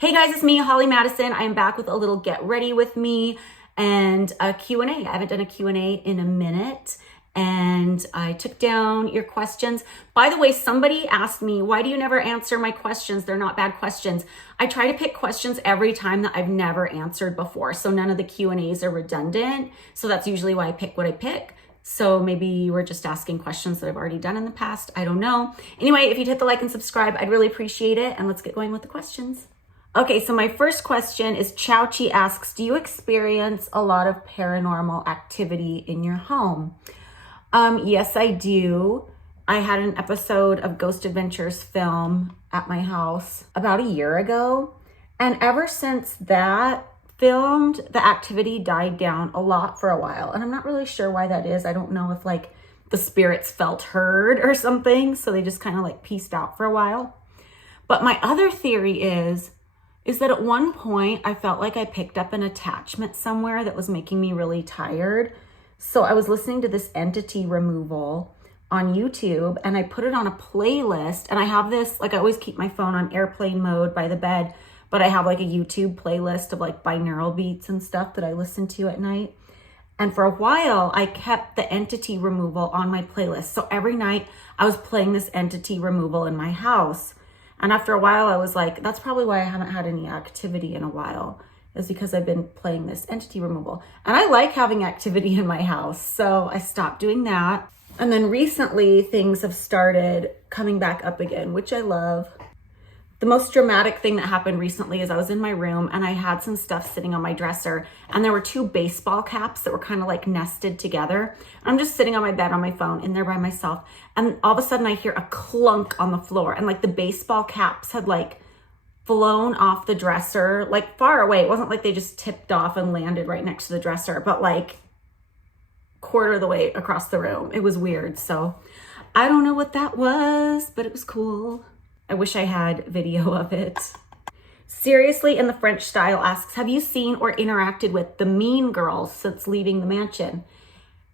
Hey guys, it's me, Holly Madison. I am back with a little get ready with me and a Q&A. I haven't done a Q&A in a minute, and I took down your questions. By the way, somebody asked me, why do you never answer my questions? They're not bad questions. I try to pick questions every time that I've never answered before, so none of the Q&As are redundant. So that's usually why I pick what I pick. So maybe you were just asking questions that I've already done in the past. I don't know. Anyway, if you'd hit the like and subscribe, I'd really appreciate it. And let's get going with the questions. Okay, so my first question is Chowchi asks, do you experience a lot of paranormal activity in your home? Yes, I do. I had an episode of Ghost Adventures film at my house about a year ago. And ever since that filmed, the activity died down a lot for a while. And I'm not really sure why that is. I don't know if like the spirits felt heard or something. So they just kind of like peaced out for a while. But my other theory is that at one point I felt like I picked up an attachment somewhere that was making me really tired. So I was listening to this entity removal on YouTube and I put it on a playlist, and I have this, like I always keep my phone on airplane mode by the bed, but I have like a YouTube playlist of like binaural beats and stuff that I listen to at night. And for a while I kept the entity removal on my playlist. So every night I was playing this entity removal in my house. And after a while, I was like, that's probably why I haven't had any activity in a while, is because I've been playing this entity removal. And I like having activity in my house, so I stopped doing that. And then recently, things have started coming back up again, which I love. The most dramatic thing that happened recently is I was in my room and I had some stuff sitting on my dresser, and there were two baseball caps that were kind of like nested together. I'm just sitting on my bed on my phone in there by myself, and all of a sudden I hear a clunk on the floor, and like the baseball caps had like flown off the dresser, like far away. It wasn't like they just tipped off and landed right next to the dresser, but like quarter of the way across the room. It was weird. So I don't know what that was, but it was cool. I wish I had video of it. Seriously in the French Style asks, have you seen or interacted with the Mean Girls since leaving the mansion?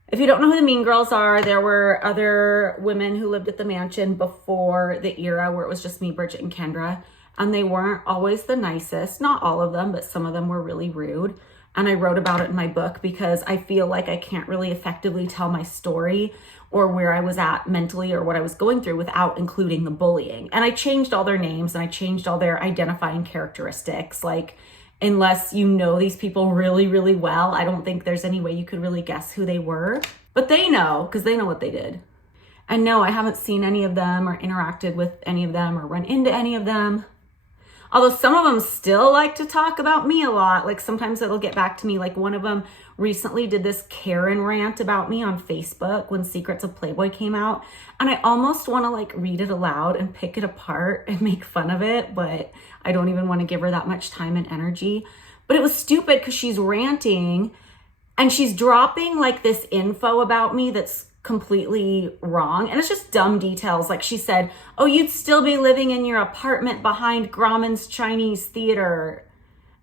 If you don't know who the Mean Girls are, there were other women who lived at the mansion before the era where it was just me, Bridget, and Kendra. And they weren't always the nicest. Not all of them, but some of them were really rude. And I wrote about it in my book because I feel like I can't really effectively tell my story or where I was at mentally or what I was going through without including the bullying. And I changed all their names and I changed all their identifying characteristics. Like, unless you know these people really, really well, I don't think there's any way you could really guess who they were. But they know, because they know what they did. And no, I haven't seen any of them or interacted with any of them or run into any of them. Although some of them still like to talk about me a lot. Like sometimes it'll get back to me. Like one of them recently did this Karen rant about me on Facebook when Secrets of Playboy came out. And I almost want to like read it aloud and pick it apart and make fun of it. But I don't even want to give her that much time and energy. But it was stupid because she's ranting and she's dropping like this info about me that's completely wrong, and it's just dumb details. Like she said, oh, you'd still be living in your apartment behind Grauman's Chinese Theater.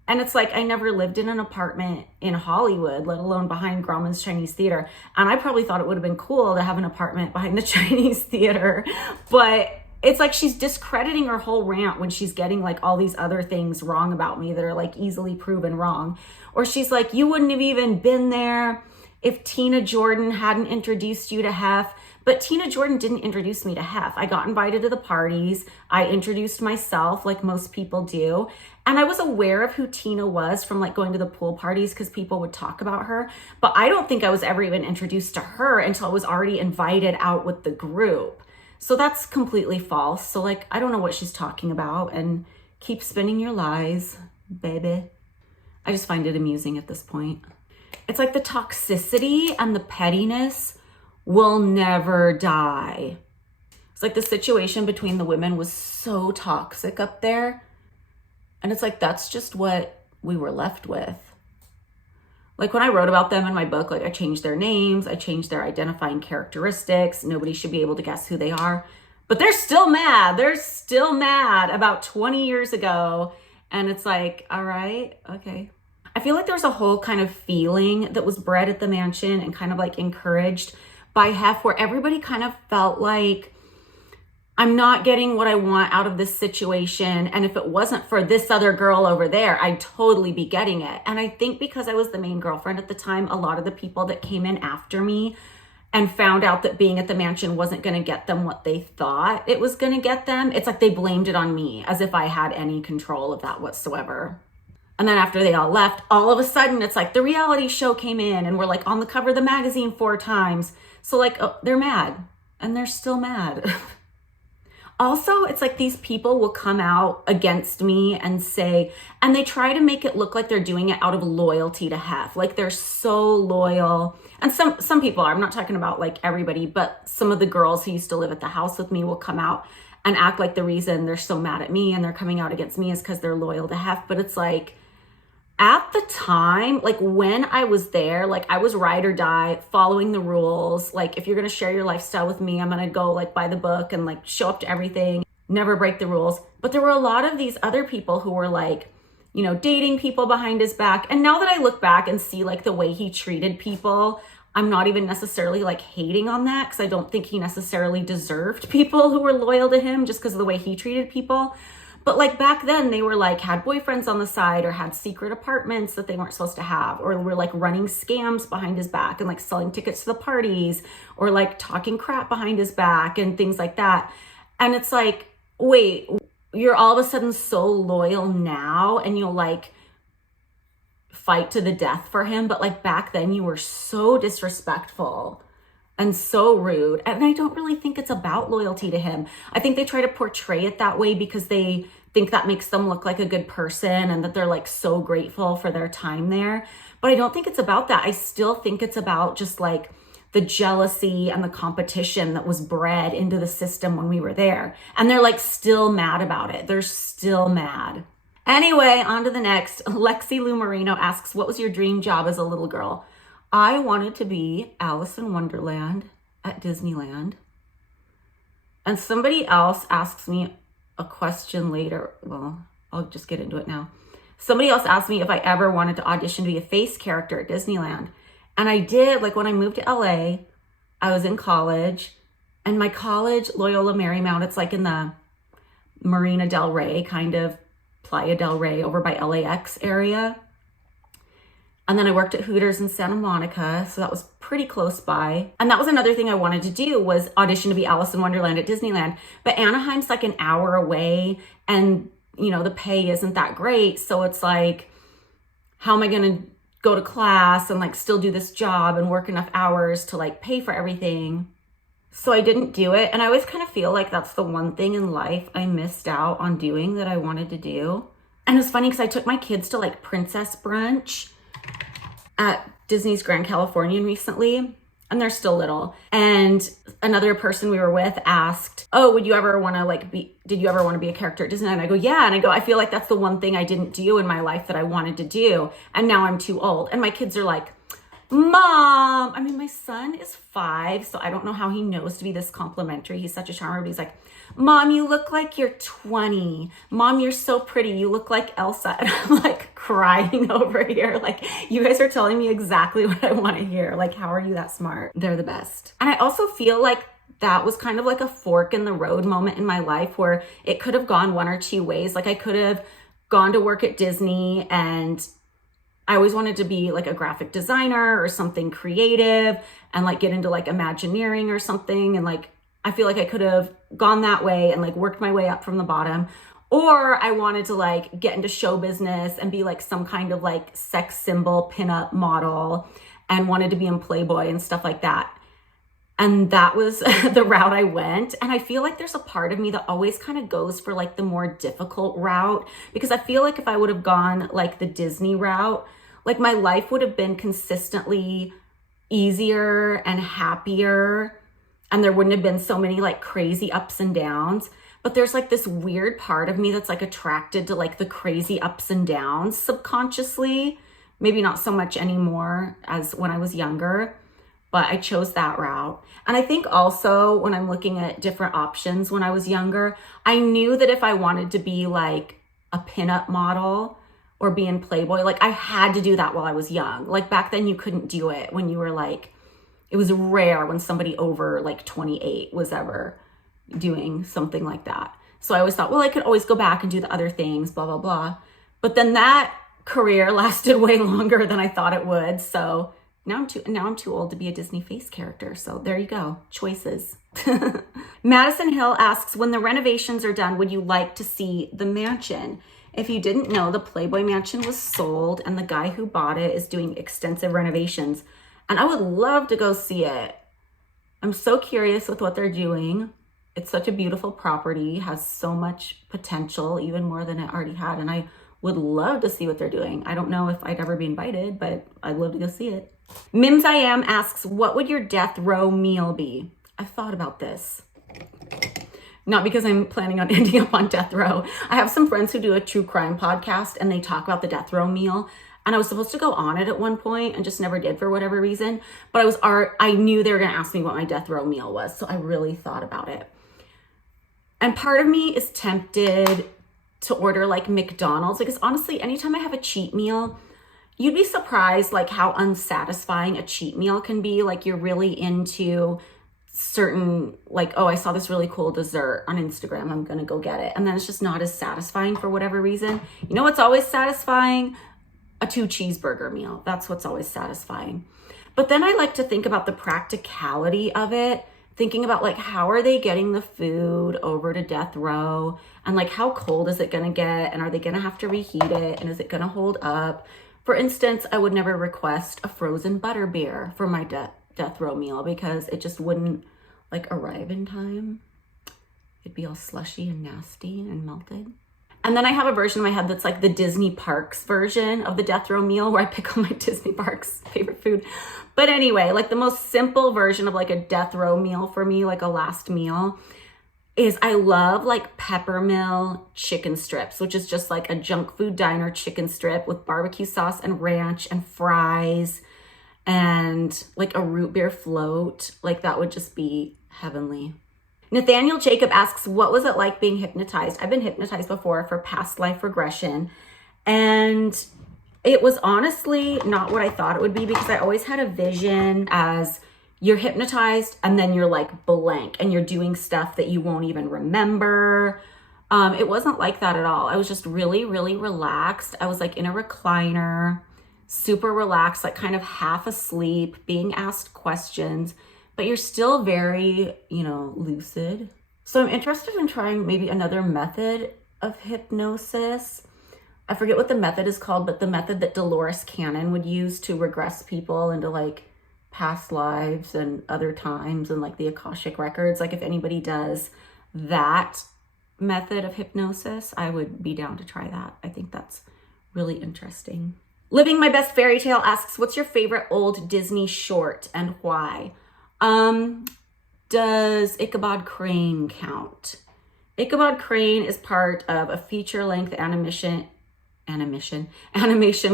And it's like, I never lived in an apartment in Hollywood, let alone behind Grauman's Chinese Theater. And I probably thought it would have been cool to have an apartment behind the Chinese Theater. But it's like she's discrediting her whole rant when she's getting like all these other things wrong about me that are like easily proven wrong. Or she's like, you wouldn't have even been there if Tina Jordan hadn't introduced you to Hef. But Tina Jordan didn't introduce me to Hef. I got invited to the parties. I introduced myself like most people do. And I was aware of who Tina was from like going to the pool parties because people would talk about her. But I don't think I was ever even introduced to her until I was already invited out with the group. So that's completely false. So like, I don't know what she's talking about, and keep spinning your lies, baby. I just find it amusing at this point. It's like the toxicity and the pettiness will never die. It's like the situation between the women was so toxic up there. And it's like, that's just what we were left with. Like when I wrote about them in my book, like I changed their names, I changed their identifying characteristics. Nobody should be able to guess who they are. But they're still mad. They're still mad about 20 years ago. And it's like, all right, okay. I feel like there's a whole kind of feeling that was bred at the mansion and kind of like encouraged by Hef, where everybody kind of felt like I'm not getting what I want out of this situation. And if it wasn't for this other girl over there, I'd totally be getting it. And I think because I was the main girlfriend at the time, a lot of the people that came in after me and found out that being at the mansion wasn't going to get them what they thought it was going to get them, it's like they blamed it on me as if I had any control of that whatsoever. And then after they all left, all of a sudden it's like the reality show came in and we're like on the cover of the magazine 4 times. So like, oh, they're mad and they're still mad. Also, it's like these people will come out against me and say, and they try to make it look like they're doing it out of loyalty to Hef. Like they're so loyal. And some people are, I'm not talking about like everybody, but some of the girls who used to live at the house with me will come out and act like the reason they're so mad at me and they're coming out against me is because they're loyal to Hef. But it's like, at the time, like when I was there, like I was ride or die, following the rules. Like if you're going to share your lifestyle with me, I'm going to go like by the book and like show up to everything, never break the rules. But there were a lot of these other people who were like, you know, dating people behind his back. And now that I look back and see like the way he treated people, I'm not even necessarily like hating on that because I don't think he necessarily deserved people who were loyal to him just because of the way he treated people. But like back then they were like had boyfriends on the side or had secret apartments that they weren't supposed to have, or were like running scams behind his back and like selling tickets to the parties or like talking crap behind his back and things like that. And it's like, wait, you're all of a sudden so loyal now and you'll like fight to the death for him. But like back then you were so disrespectful and so rude. And I don't really think it's about loyalty to him. I think they try to portray it that way because they think that makes them look like a good person and that they're like so grateful for their time there. But I don't think it's about that. I still think it's about just like the jealousy and the competition that was bred into the system when we were there. And they're like still mad about it. They're still mad. Anyway, on to the next. Lexi Lou Marino asks, what was your dream job as a little girl? I wanted to be Alice in Wonderland at Disneyland. And somebody else asks me a question later. Well, I'll just get into it now. Somebody else asked me if I ever wanted to audition to be a face character at Disneyland. And I did, like when I moved to LA, I was in college. And my college, Loyola Marymount, it's like in the Marina Del Rey, kind of Playa Del Rey over by LAX area. And then I worked at Hooters in Santa Monica, so that was pretty close by. And that was another thing I wanted to do was audition to be Alice in Wonderland at Disneyland. But Anaheim's like an hour away and, you know, the pay isn't that great. So it's like, how am I going to go to class and like still do this job and work enough hours to like pay for everything? So I didn't do it. And I always kind of feel like that's the one thing in life I missed out on doing that I wanted to do. And it was funny because I took my kids to like Princess Brunch at Disney's Grand Californian recently, and they're still little. And another person we were with asked, oh, did you ever want to be a character at Disney? And I go, yeah. And I go, I feel like that's the one thing I didn't do in my life that I wanted to do. And now I'm too old. And my kids are like, Mom, I mean, my son is 5, so I don't know how he knows to be this complimentary. He's such a charmer, but he's like, Mom, you look like you're 20. Mom, you're so pretty. You look like Elsa. And I'm like crying over here. Like, you guys are telling me exactly what I want to hear. Like, how are you that smart? They're the best. And I also feel like that was kind of like a fork in the road moment in my life where it could have gone one or two ways. Like I could have gone to work at Disney, and I always wanted to be like a graphic designer or something creative and like get into like Imagineering or something. And like, I feel like I could have gone that way and like worked my way up from the bottom. Or I wanted to like get into show business and be like some kind of like sex symbol pinup model and wanted to be in Playboy and stuff like that. And that was the route I went. And I feel like there's a part of me that always kind of goes for like the more difficult route, because I feel like if I would have gone like the Disney route, like my life would have been consistently easier and happier. And there wouldn't have been so many like crazy ups and downs. But there's like this weird part of me that's like attracted to like the crazy ups and downs subconsciously. Maybe not so much anymore as when I was younger, but I chose that route. And I think also when I'm looking at different options when I was younger, I knew that if I wanted to be like a pinup model or be in Playboy, like I had to do that while I was young. Like back then you couldn't do it when you were like, it was rare when somebody over like 28 was ever doing something like that. So I always thought, well, I could always go back and do the other things, blah, blah, blah. But then that career lasted way longer than I thought it would. So now I'm too old to be a Disney face character. So there you go, choices. Madison Hill asks, when the renovations are done, would you like to see the mansion? If you didn't know, the Playboy Mansion was sold and the guy who bought it is doing extensive renovations. And I would love to go see it. I'm so curious with what they're doing. It's such a beautiful property, has so much potential, even more than it already had. And I would love to see what they're doing. I don't know if I'd ever be invited, but I'd love to go see it. Mims I Am asks, what would your death row meal be? I've thought about this. Not because I'm planning on ending up on death row. I have some friends who do a true crime podcast and they talk about the death row meal. And I was supposed to go on it at one point and just never did for whatever reason. But I knew they were gonna ask me what my death row meal was. So I really thought about it. And part of me is tempted to order like McDonald's, because honestly, anytime I have a cheat meal, you'd be surprised like how unsatisfying a cheat meal can be. Like you're really into certain, like, oh, I saw this really cool dessert on Instagram, I'm gonna go get it. And then it's just not as satisfying for whatever reason. You know what's always satisfying? A 2 cheeseburger meal. That's what's always satisfying. But then I like to think about the practicality of it, thinking about like, how are they getting the food over to death row? And like, how cold is it gonna get? And are they gonna have to reheat it? And is it gonna hold up? For instance, I would never request a frozen butter beer for my death row meal because it just wouldn't like arrive in time. It'd be all slushy and nasty and melted. And then I have a version in my head that's like the Disney Parks version of the death row meal where I pick on my Disney Parks favorite food. But anyway, like the most simple version of like a death row meal for me, like a last meal, is I love like peppermill chicken strips, which is just like a junk food diner chicken strip with barbecue sauce and ranch and fries and like a root beer float. Like that would just be heavenly. Nathaniel Jacob asks, what was it like being hypnotized? I've been hypnotized before for past life regression. And it was honestly not what I thought it would be, because I always had a vision as you're hypnotized and then you're like blank and you're doing stuff that you won't even remember. It wasn't like that at all. I was just really, really relaxed. I was like in a recliner, super relaxed, like kind of half asleep, being asked questions, but you're still very, lucid. So I'm interested in trying maybe another method of hypnosis. I forget what the method is called, but the method that Dolores Cannon would use to regress people into like past lives and other times and like the Akashic records. Like if anybody does that method of hypnosis, I would be down to try that. I think that's really interesting. Living My Best Fairy Tale asks, what's your favorite old Disney short and why? Does Ichabod Crane count? Ichabod Crane is part of a feature-length animation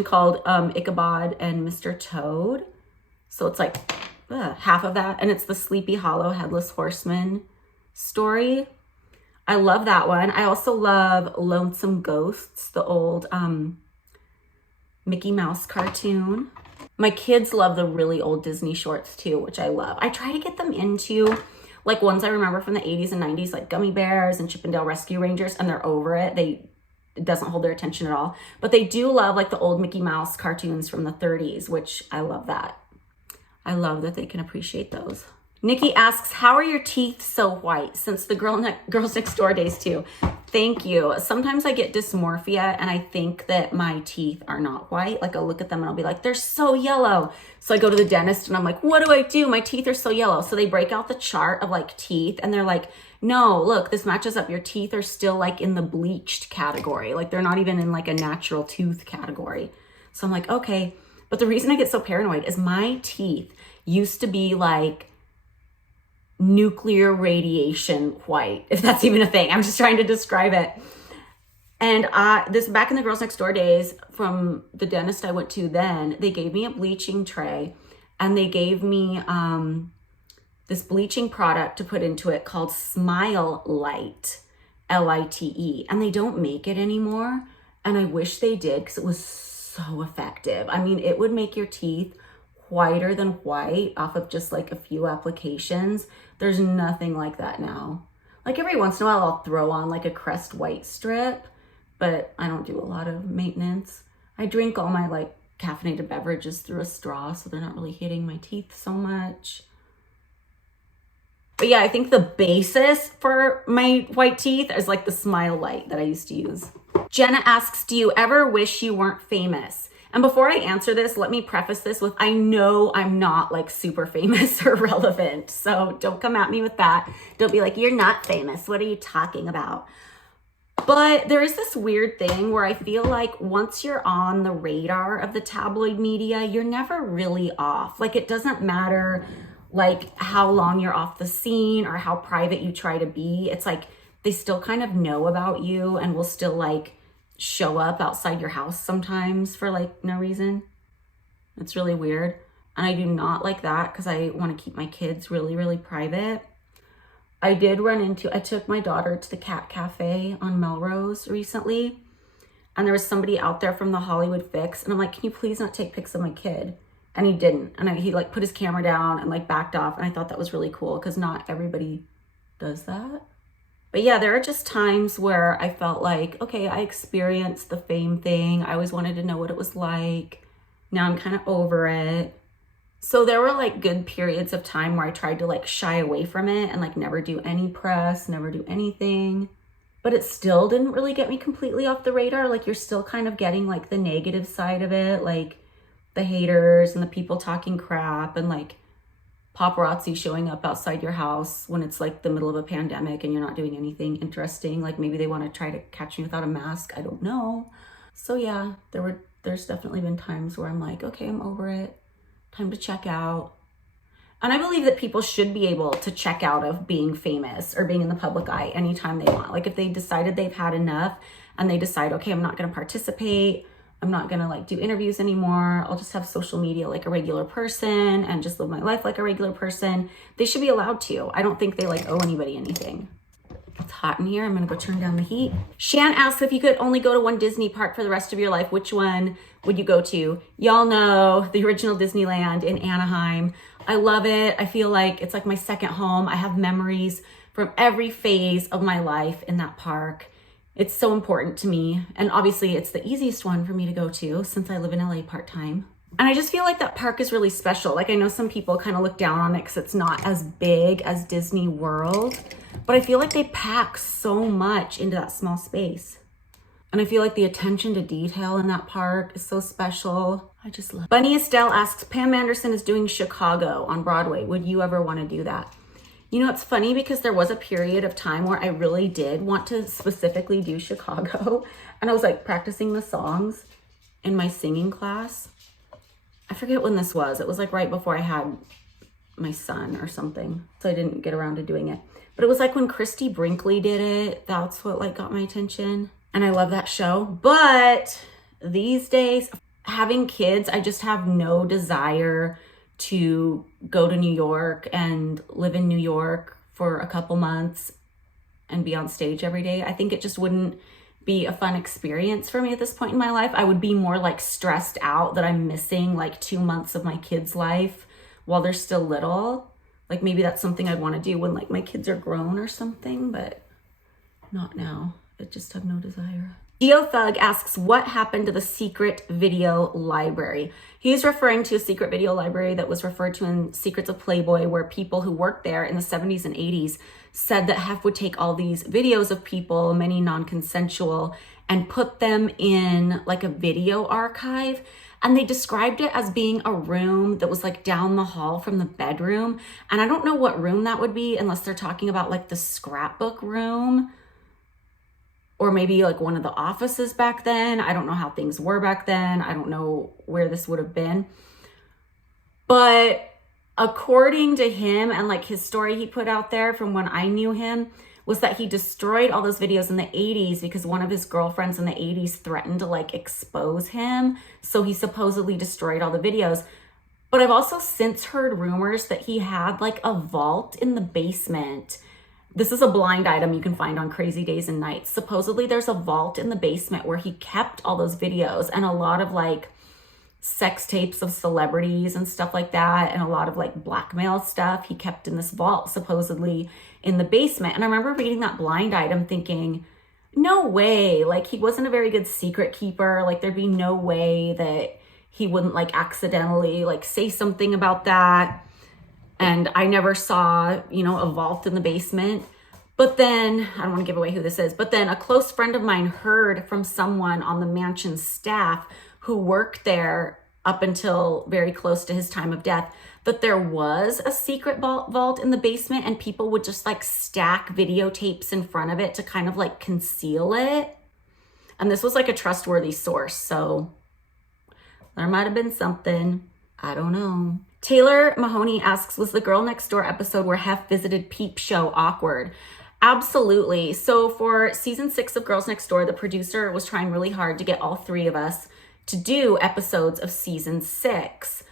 called Ichabod and Mr. Toad. So it's like half of that, and it's the Sleepy Hollow Headless Horseman story. I love that one. I also love Lonesome Ghosts, the old Mickey Mouse cartoon. My kids love the really old Disney shorts too, which I love. I try to get them into like ones I remember from the 80s and 90s, like Gummy Bears and Chip 'n Dale Rescue Rangers, and they're over it. It doesn't hold their attention at all. But they do love like the old Mickey Mouse cartoons from the 30s, which I love that. I love that they can appreciate those. Nikki asks, how are your teeth so white since the Girls Next Door days too? Thank you. Sometimes I get dysmorphia and I think that my teeth are not white. Like I'll look at them and I'll be like, they're so yellow. So I go to the dentist and I'm like, what do I do? My teeth are so yellow. So they break out the chart of like teeth and they're like, no, look, this matches up. Your teeth are still like in the bleached category. Like they're not even in like a natural tooth category. So I'm like, okay. But the reason I get so paranoid is my teeth used to be like nuclear radiation white, if that's even a thing. I'm just trying to describe it. And this back in the Girls Next Door days, from the dentist I went to then, they gave me a bleaching tray and they gave me this bleaching product to put into it called Smile Light, Lite. And they don't make it anymore. And I wish they did because it was so effective. I mean, it would make your teeth whiter than white off of just like a few applications. There's nothing like that now. Like every once in a while I'll throw on like a Crest white strip, but I don't do a lot of maintenance. I drink all my like caffeinated beverages through a straw, so they're not really hitting my teeth so much. But yeah, I think the basis for my white teeth is like the Smile Light that I used to use. Jenna asks, do you ever wish you weren't famous? And before I answer this, let me preface this with, I know I'm not like super famous or relevant, so don't come at me with that. Don't be like, you're not famous. What are you talking about? But there is this weird thing where I feel like once you're on the radar of the tabloid media, you're never really off. Like it doesn't matter like how long you're off the scene or how private you try to be. It's like they still kind of know about you and will still like show up outside your house sometimes for like no reason. It's really weird. And I do not like that because I want to keep my kids really, really private. I took my daughter to the Cat Cafe on Melrose recently, and there was somebody out there from the Hollywood Fix, and I'm like, can you please not take pics of my kid? And he didn't. And he like put his camera down and like backed off, and I thought that was really cool because not everybody does that. But yeah, there are just times where I felt like, okay, I experienced the fame thing. I always wanted to know what it was like. Now I'm kind of over it. So there were like good periods of time where I tried to like shy away from it and like never do any press, never do anything. But it still didn't really get me completely off the radar. Like you're still kind of getting like the negative side of it, like the haters and the people talking crap and like paparazzi showing up outside your house when it's like the middle of a pandemic and you're not doing anything interesting. Like maybe they want to try to catch me without a mask. I don't know. So yeah, there's definitely been times where I'm like, okay, I'm over it. Time to check out. And I believe that people should be able to check out of being famous or being in the public eye anytime they want. Like if they decided they've had enough and they decide, okay, I'm not going to participate, I'm not going to like do interviews anymore, I'll just have social media like a regular person and just live my life like a regular person, they should be allowed to. I don't think they like owe anybody anything. It's hot in here. I'm gonna go turn down the heat. Shan asks, if you could only go to one Disney park for the rest of your life, which one would you go to? Y'all know the original Disneyland in Anaheim. I love it. I feel like it's like my second home. I have memories from every phase of my life in that park. It's so important to me. And obviously it's the easiest one for me to go to since I live in LA part-time. And I just feel like that park is really special. Like I know some people kind of look down on it because it's not as big as Disney World, but I feel like they pack so much into that small space. And I feel like the attention to detail in that park is so special. I just love it. Bunny Estelle asks, Pam Anderson is doing Chicago on Broadway. Would you ever want to do that? You know, it's funny because there was a period of time where I really did want to specifically do Chicago. And I was like practicing the songs in my singing class. I forget when this was. It was like right before I had my son or something. So I didn't get around to doing it. But it was like when Christy Brinkley did it. That's what like got my attention. And I love that show. But these days, having kids, I just have no desire to go to New York and live in New York for a couple months and be on stage every day. I think it just wouldn't be a fun experience for me at this point in my life. I would be more like stressed out that I'm missing like 2 months of my kids' life while they're still little. Like maybe that's something I'd want to do when like my kids are grown or something, but not now. I just have no desire. Geo Thug asks, what happened to the secret video library? He's referring to a secret video library that was referred to in Secrets of Playboy, where people who worked there in the 70s and 80s said that Hef would take all these videos of people, many non-consensual, and put them in like a video archive. And they described it as being a room that was like down the hall from the bedroom. And I don't know what room that would be unless they're talking about like the scrapbook room, or maybe like one of the offices back then. I don't know how things were back then. I don't know where this would have been. But according to him and like his story he put out there from when I knew him, was that he destroyed all those videos in the 80s because one of his girlfriends in the 80s threatened to like expose him. So he supposedly destroyed all the videos. But I've also since heard rumors that he had like a vault in the basement. This is a blind item you can find on Crazy Days and Nights. Supposedly there's a vault in the basement where he kept all those videos and a lot of like sex tapes of celebrities and stuff like that, and a lot of like blackmail stuff he kept in this vault, supposedly in the basement. And I remember reading that blind item thinking, no way, like he wasn't a very good secret keeper. Like there'd be no way that he wouldn't like accidentally like say something about that. And I never saw, you know, a vault in the basement. But then, I don't want to give away who this is, but then a close friend of mine heard from someone on the mansion staff who worked there up until very close to his time of death, that there was a secret vault in the basement, and people would just like stack videotapes in front of it to kind of like conceal it. And this was like a trustworthy source, so there might have been something. I don't know. Taylor Mahoney asks, was the Girl Next Door episode where Hef visited Peep Show awkward? Absolutely. So for season 6 of Girls Next Door, the producer was trying really hard to get all 3 of us to do episodes of season 6.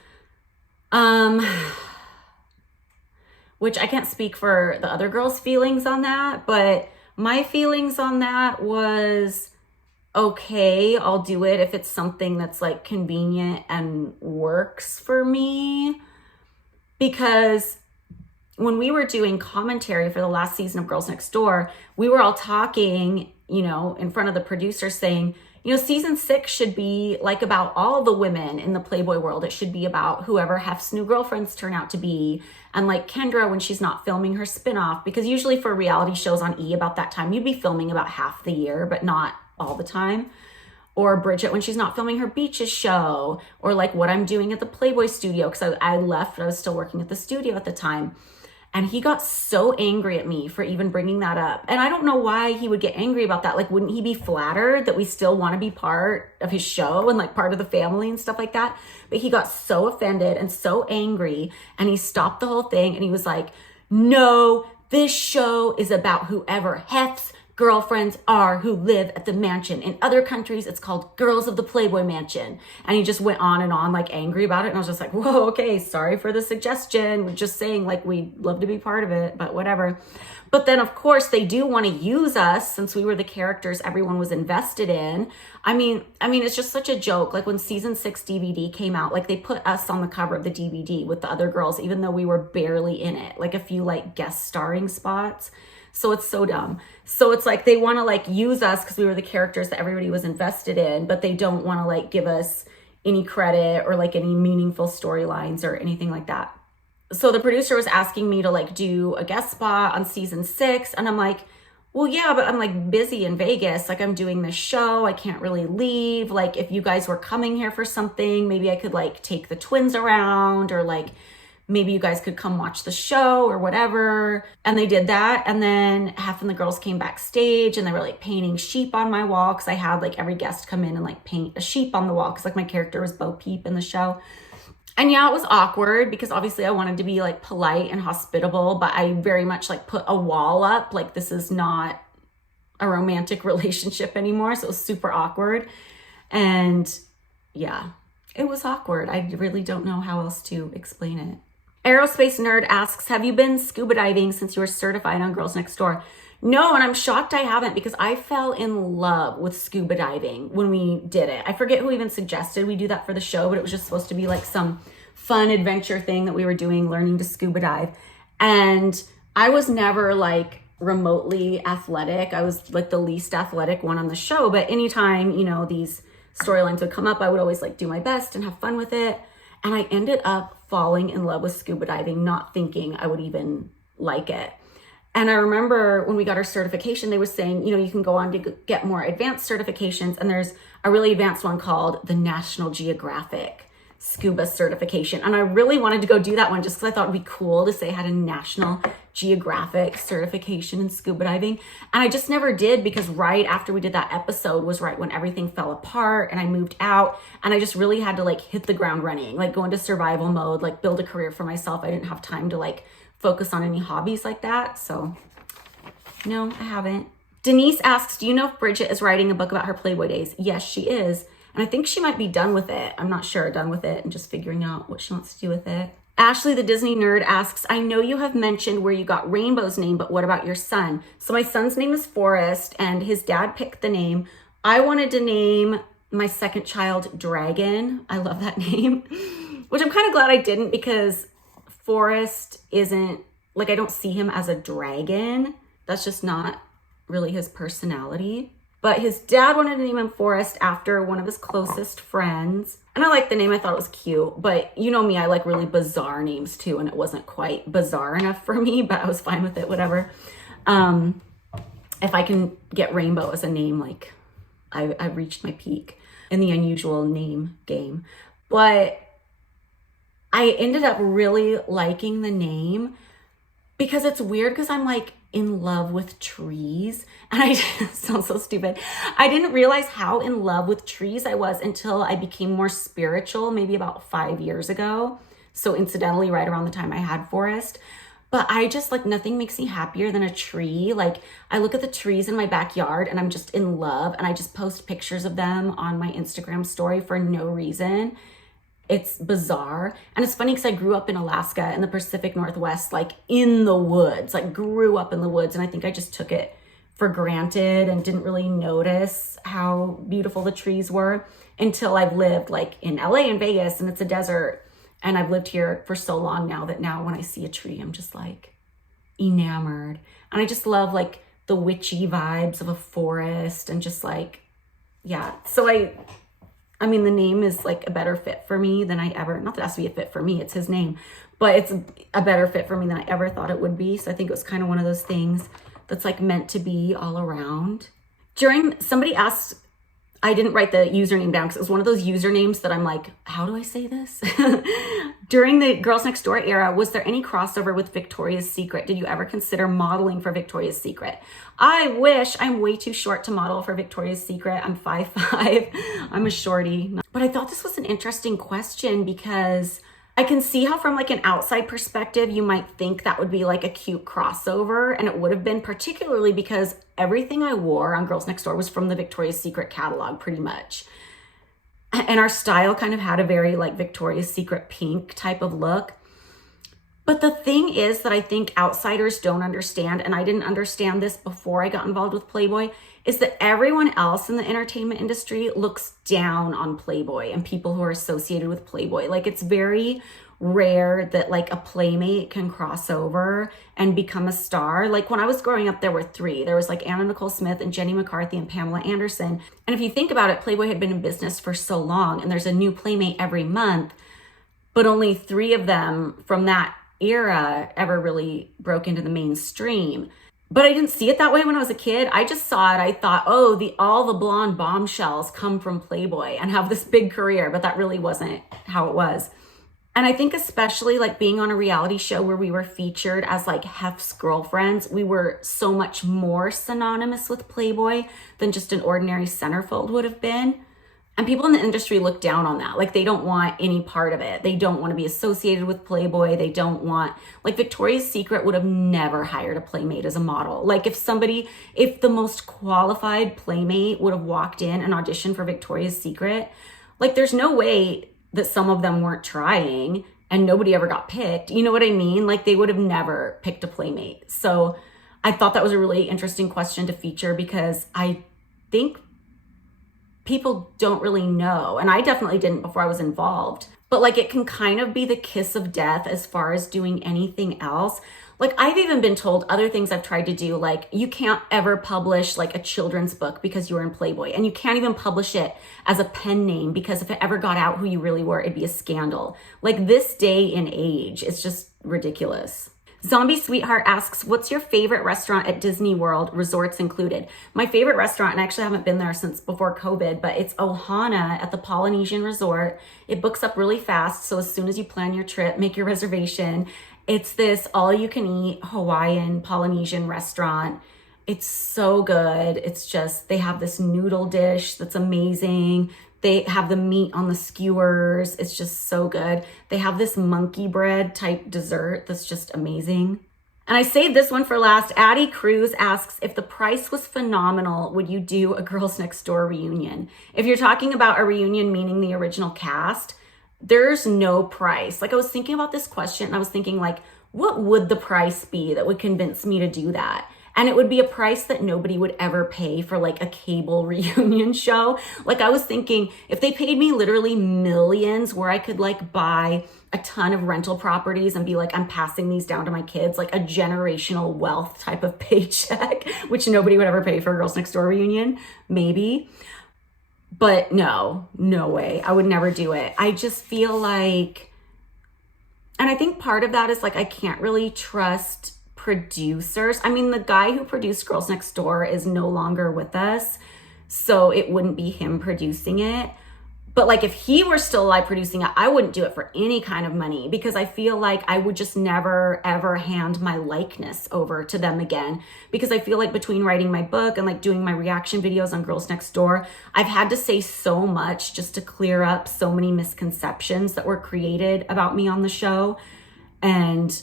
Which I can't speak for the other girls' feelings on that, but my feelings on that was, okay, I'll do it if it's something that's like convenient and works for me. Because when we were doing commentary for the last season of Girls Next Door, we were all talking, you know, in front of the producer saying, you know, season 6 should be like about all the women in the Playboy world. It should be about whoever Hef's new girlfriends turn out to be. And like Kendra when she's not filming her spinoff, because usually for reality shows on E about that time, you'd be filming about half the year, but not all the time. Or Bridget when she's not filming her Beaches show, or like what I'm doing at the Playboy studio, because I left, I was still working at the studio at the time. And he got so angry at me for even bringing that up. And I don't know why he would get angry about that. Like, wouldn't he be flattered that we still want to be part of his show and like part of the family and stuff like that? But he got so offended and so angry, and he stopped the whole thing and he was like, no, this show is about whoever Hef's girlfriends are who live at the mansion. In other countries, it's called Girls of the Playboy Mansion. And he just went on and on like angry about it. And I was just like, whoa, okay, sorry for the suggestion. We're just saying like we'd love to be part of it, but whatever. But then of course they do want to use us since we were the characters everyone was invested in. I mean, it's just such a joke. Like when season 6 DVD came out, like they put us on the cover of the DVD with the other girls, even though we were barely in it, like a few like guest starring spots. So it's so dumb. So it's like they want to like use us because we were the characters that everybody was invested in, but they don't want to like give us any credit or like any meaningful storylines or anything like that. So the producer was asking me to like do a guest spot on season 6. And I'm like, well, yeah, but I'm like busy in Vegas. Like I'm doing this show. I can't really leave. Like if you guys were coming here for something, maybe I could like take the twins around, or like maybe you guys could come watch the show or whatever. And they did that. And then Hef and the girls came backstage and they were like painting sheep on my wall, because I had like every guest come in and like paint a sheep on the wall, because like my character was Bo Peep in the show. And yeah, it was awkward because obviously I wanted to be like polite and hospitable, but I very much like put a wall up. Like this is not a romantic relationship anymore. So it was super awkward. And yeah, it was awkward. I really don't know how else to explain it. Aerospace Nerd asks, have you been scuba diving since you were certified on Girls Next Door? No, and I'm shocked I haven't, because I fell in love with scuba diving when we did it. I forget who even suggested we do that for the show, but it was just supposed to be like some fun adventure thing that we were doing, learning to scuba dive. And I was never like remotely athletic. I was like the least athletic one on the show, but anytime, you know, these storylines would come up, I would always like do my best and have fun with it. And I ended up falling in love with scuba diving, not thinking I would even like it. And I remember when we got our certification, they were saying, you know, you can go on to get more advanced certifications. And there's a really advanced one called the National Geographic Scuba Certification. And I really wanted to go do that one just because I thought it'd be cool to say I had a National Geographic certification in scuba diving. And I just never did, because right after we did that episode was right when everything fell apart and I moved out, and I just really had to like hit the ground running, like go into survival mode, like build a career for myself. I didn't have time to like focus on any hobbies like that. So no, I haven't. Denise asks, do you know if Bridget is writing a book about her Playboy days? Yes, she is. And I think she might be done with it. I'm not sure, done with it and just figuring out what she wants to do with it. Ashley the Disney Nerd asks, I know you have mentioned where you got Rainbow's name, but what about your son? So my son's name is Forrest, and his dad picked the name. I wanted to name my second child Dragon. I love that name, which I'm kind of glad I didn't, because Forrest isn't, like, I don't see him as a dragon. That's just not really his personality. But his dad wanted to name him Forrest after one of his closest friends. And I liked the name, I thought it was cute. But you know me, I like really bizarre names too, and it wasn't quite bizarre enough for me, but I was fine with it, whatever. If I can get Rainbow as a name, like, I've reached my peak in the unusual name game. But I ended up really liking the name because it's weird, because I'm like in love with trees, and I sound so stupid. I didn't realize how in love with trees I was until I became more spiritual, maybe about 5 years ago. So incidentally, right around the time I had Forrest. But I just, like, nothing makes me happier than a tree. Like, I look at the trees in my backyard and I'm just in love, and I just post pictures of them on my Instagram story for no reason. It's bizarre. And it's funny because I grew up in Alaska in the Pacific Northwest, like in the woods, like grew up in the woods. And I think I just took it for granted and didn't really notice how beautiful the trees were until I've lived like in LA and Vegas, and it's a desert. And I've lived here for so long now that now when I see a tree, I'm just like enamored. And I just love like the witchy vibes of a forest, and just like, yeah. So I mean, the name is like a better fit for me than I ever, not that it has to be a fit for me, it's his name, but it's a better fit for me than I ever thought it would be. So I think it was kind of one of those things that's like meant to be all around. Somebody asked, I didn't write the username down because it was one of those usernames that I'm like, how do I say this? During the Girls Next Door era, was there any crossover with Victoria's Secret? Did you ever consider modeling for Victoria's Secret? I wish. I'm way too short to model for Victoria's Secret. I'm 5'5". I'm a shorty. But I thought this was an interesting question because I can see how from like an outside perspective, you might think that would be like a cute crossover, and it would have been, particularly because everything I wore on Girls Next Door was from the Victoria's Secret catalog pretty much. And our style kind of had a very like Victoria's Secret pink type of look. But the thing is that I think outsiders don't understand, and I didn't understand this before I got involved with Playboy, is that everyone else in the entertainment industry looks down on Playboy and people who are associated with Playboy. Like, it's very rare that like a playmate can cross over and become a star. Like when I was growing up, there were three. There was like Anna Nicole Smith and Jenny McCarthy and Pamela Anderson. And if you think about it, Playboy had been in business for so long, and there's a new playmate every month, but only three of them from that era ever really broke into the mainstream. But I didn't see it that way when I was a kid. I just saw it. I thought, oh, all the blonde bombshells come from Playboy and have this big career, but that really wasn't how it was. And I think especially like being on a reality show where we were featured as like Hef's girlfriends, we were so much more synonymous with Playboy than just an ordinary centerfold would have been. And people in the industry look down on that. Like, they don't want any part of it. They don't want to be associated with Playboy. They don't want, like, Victoria's Secret would have never hired a playmate as a model. Like, if the most qualified playmate would have walked in and auditioned for Victoria's Secret, like, there's no way that some of them weren't trying and nobody ever got picked. You know what I mean? Like, they would have never picked a playmate. So I thought that was a really interesting question to feature, because I think people don't really know, and I definitely didn't before I was involved, but like it can kind of be the kiss of death as far as doing anything else. Like, I've even been told other things I've tried to do, like you can't ever publish like a children's book because you were in Playboy, and you can't even publish it as a pen name because if it ever got out who you really were, it'd be a scandal. Like, this day and age, it's just ridiculous. Zombie Sweetheart asks, what's your favorite restaurant at Disney World, resorts included? My favorite restaurant, and I actually haven't been there since before COVID, but it's Ohana at the Polynesian Resort. It books up really fast, so as soon as you plan your trip, make your reservation. It's this all-you-can-eat Hawaiian Polynesian restaurant. It's so good. It's just, they have this noodle dish that's amazing. They have the meat on the skewers. It's just so good. They have this monkey bread type dessert that's just amazing. And I saved this one for last. Addie Cruz asks, if the price was phenomenal, would you do a Girls Next Door reunion? If you're talking about a reunion meaning the original cast, there's no price. Like, I was thinking about this question and I was thinking like, what would the price be that would convince me to do that? And it would be a price that nobody would ever pay for like a cable reunion show. Like I was thinking if they paid me literally millions where I could like buy a ton of rental properties and be like, I'm passing these down to my kids, like a generational wealth type of paycheck, which nobody would ever pay for a Girls Next Door reunion, maybe. But no way. I would never do it. I just feel like, and I think part of that is like, I can't really trust producers. I mean, the guy who produced Girls Next Door is no longer with us, so it wouldn't be him producing it. But like if he were still alive producing it, I wouldn't do it for any kind of money because I feel like I would just never ever hand my likeness over to them again, because I feel like between writing my book and like doing my reaction videos on Girls Next Door, I've had to say so much just to clear up so many misconceptions that were created about me on the show. And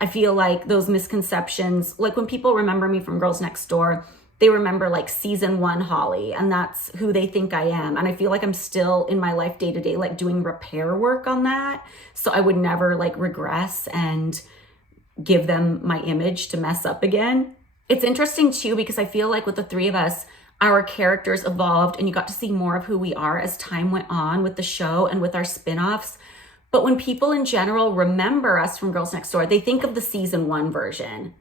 I feel like those misconceptions, like when people remember me from Girls Next Door, they remember like season 1 Holly, and that's who they think I am. And I feel like I'm still in my life day to day, like doing repair work on that. So I would never like regress and give them my image to mess up again. It's interesting too, because I feel like with the three of us, our characters evolved and you got to see more of who we are as time went on with the show and with our spin-offs. But when people in general remember us from Girls Next Door, they think of the season 1 version,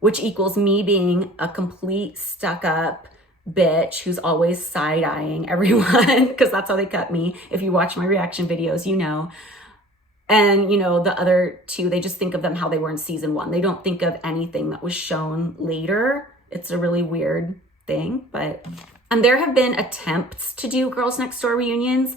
which equals me being a complete stuck-up bitch who's always side-eyeing everyone, because that's how they cut me. If you watch my reaction videos, you know. And, you know, the other two, they just think of them how they were in season 1. They don't think of anything that was shown later. It's a really weird thing, but... And there have been attempts to do Girls Next Door reunions.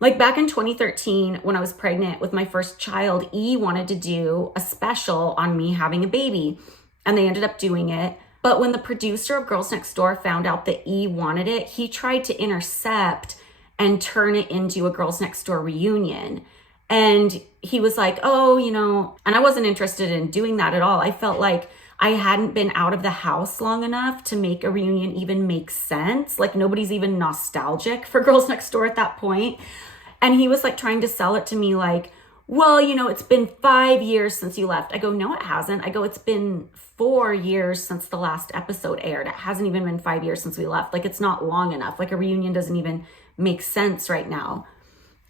Like back in 2013, when I was pregnant with my first child, E wanted to do a special on me having a baby. And they ended up doing it. But when the producer of Girls Next Door found out that E wanted it, he tried to intercept and turn it into a Girls Next Door reunion. And he was like, oh, you know, and I wasn't interested in doing that at all. I felt like I hadn't been out of the house long enough to make a reunion even make sense. Like nobody's even nostalgic for Girls Next Door at that point. And he was like trying to sell it to me like, well, you know, it's been 5 years since you left. I go, no, it hasn't. I go, it's been 4 years since the last episode aired. It hasn't even been 5 years since we left. Like, it's not long enough. Like, a reunion doesn't even make sense right now.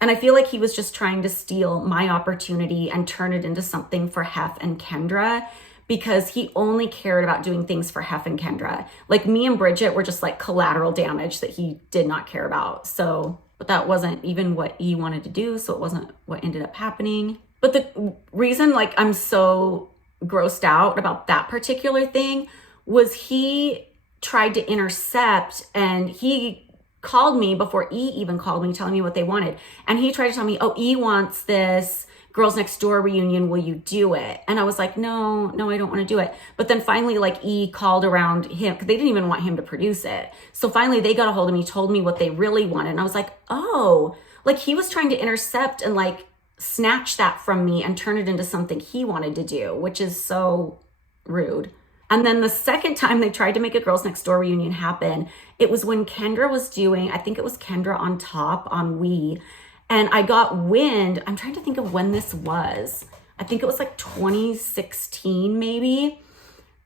And I feel like he was just trying to steal my opportunity and turn it into something for Hef and Kendra, because he only cared about doing things for Hef and Kendra. Like, me and Bridget were just like collateral damage that he did not care about. So... But that wasn't even what he wanted to do, so it wasn't what ended up happening. But the reason like I'm so grossed out about that particular thing was he tried to intercept, and he called me before E even called me, telling me what they wanted. And he tried to tell me, oh, E wants this Girls Next Door reunion, will you do it? And I was like, no, I don't want to do it. But then finally, like, E called around him, because they didn't even want him to produce it. So finally they got a hold of me, told me what they really wanted. And I was like, oh, like he was trying to intercept and like snatch that from me and turn it into something he wanted to do, which is so rude. And then the second time they tried to make a Girls Next Door reunion happen, it was when Kendra was doing, I think it was Kendra on Top on We. And I got wind, I'm trying to think of when this was. I think it was like 2016 maybe.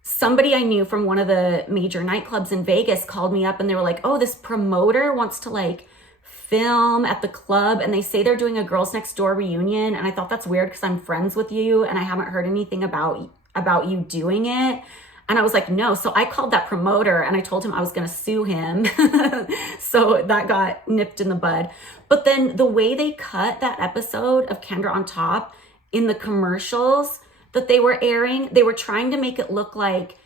Somebody I knew from one of the major nightclubs in Vegas called me up and they were like, oh, this promoter wants to like film at the club and they say they're doing a Girls Next Door reunion. And I thought that's weird because I'm friends with you and I haven't heard anything about you doing it. And I was like, no. So I called that promoter and I told him I was going to sue him. So that got nipped in the bud. But then the way they cut that episode of Kendra on Top in the commercials that they were airing, they were trying to make it look like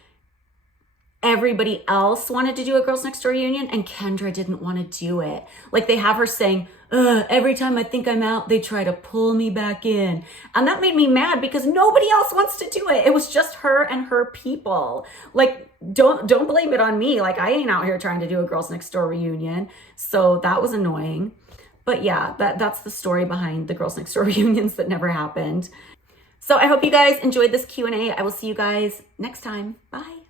everybody else wanted to do a Girls Next Door reunion and Kendra didn't want to do it. Like they have her saying, every time I think I'm out, they try to pull me back in. And that made me mad because nobody else wants to do it. It was just her and her people. Like, don't blame it on me. Like, I ain't out here trying to do a Girls Next Door reunion. So that was annoying. But yeah, that's the story behind the Girls Next Door reunions that never happened. So I hope you guys enjoyed this Q&A. I will see you guys next time. Bye.